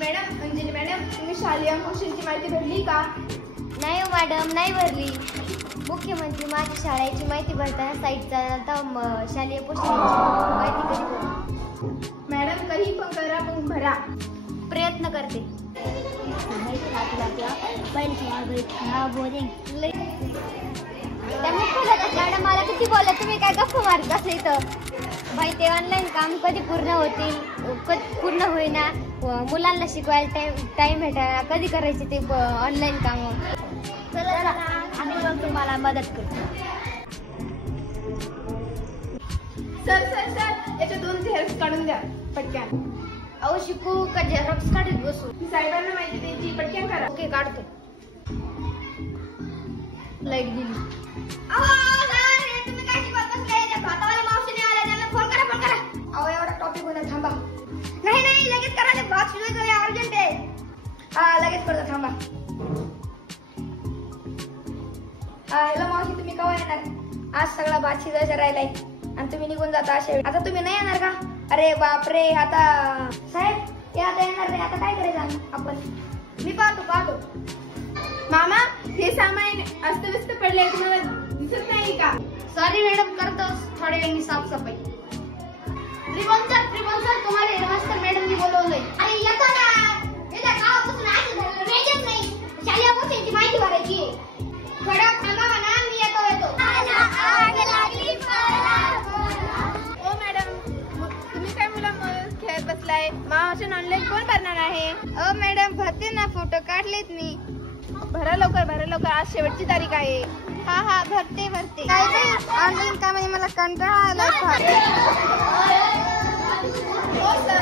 Madam, Anjali madam, तुम्ही शालेय पोषणची माहिती भरली का? नाही हो मॅडम, नाही भरली. मुख्यमंत्री माझ्या शाळेची माहिती भरताना साईटचा शालेय पोषणाची माहिती कधी भरली? मॅडम, काही पण करा पण भरा. प्रयत्न करते. त्या मुख्याध्यापक मॅडम मला किती बोलला, तुम्ही काय गप्प मारत असले इथं? बाई, ते ऑनलाईन काम कधी पूर्ण होतील, कधी पूर्ण होईना, मुलांना शिकवायला टाइम भेटायला कधी करायचे ते ऑनलाईन काम? चला आम्ही मग तुम्हाला मदत करतो. सर सर सर, याच्या 2 झेरॉक्स काढून द्या पटकन. अहो शिकू का झेरॉक्स काढत बसू? साहेबांना माहिती द्यायची, पटकन करा. ओके, काढतो. लाईट गेली. तुम्ही काय शिकवत बसले? भातावाल्या मावशीने आल्या, त्यांना फोन करा, फोन करा. अहो, एवढा टॉपिक होणार, थांबा. नाही नाही, लगेच करा, ते बॉक्स शिवाय अर्जंट आहे. हा, लगेच करतो, थांबा. हॅलो मावशी, तुम्ही केव्हा येणार? आज सगळा भात शिजायचा राहिलाय आणि तुम्ही निघून जाता अशा वेळी. आता तुम्ही नाही येणार का? अरे बापरे, आता साहेब ते आता येणार नाही, आता काय करायचं आपण? मी पाहतो. मामा, हे सामान अस्तव्यस्त पडले, तुम्हाला दिसत नाही का? सॉरी मॅडम, करतो थोड्या वेळाने साफसफाई. त्रिभुवन सर, तुम्हाला हेडमास्टर मॅडमनी बोलवलंय. अरे येतो ना, इथं गावापासून असं झालं, भेटत नाही. शालेय पोषणाची माहिती भरायची आहे. थोडा थांबा ना, मी येतो. ओ मॅडम, तुम्ही काय मुलांमध्ये खेळत बसलाय? महाभाषण ऑनलाईन कोण करणार आहे? ओ मॅडम, भरते ना, फोटो काढलेत मी. भरा लवकर, आज शेवटची तारीख आहे. हा, भरते. काय ऑनलाईन कामाने मला कंटाळा आलाय. हो सर,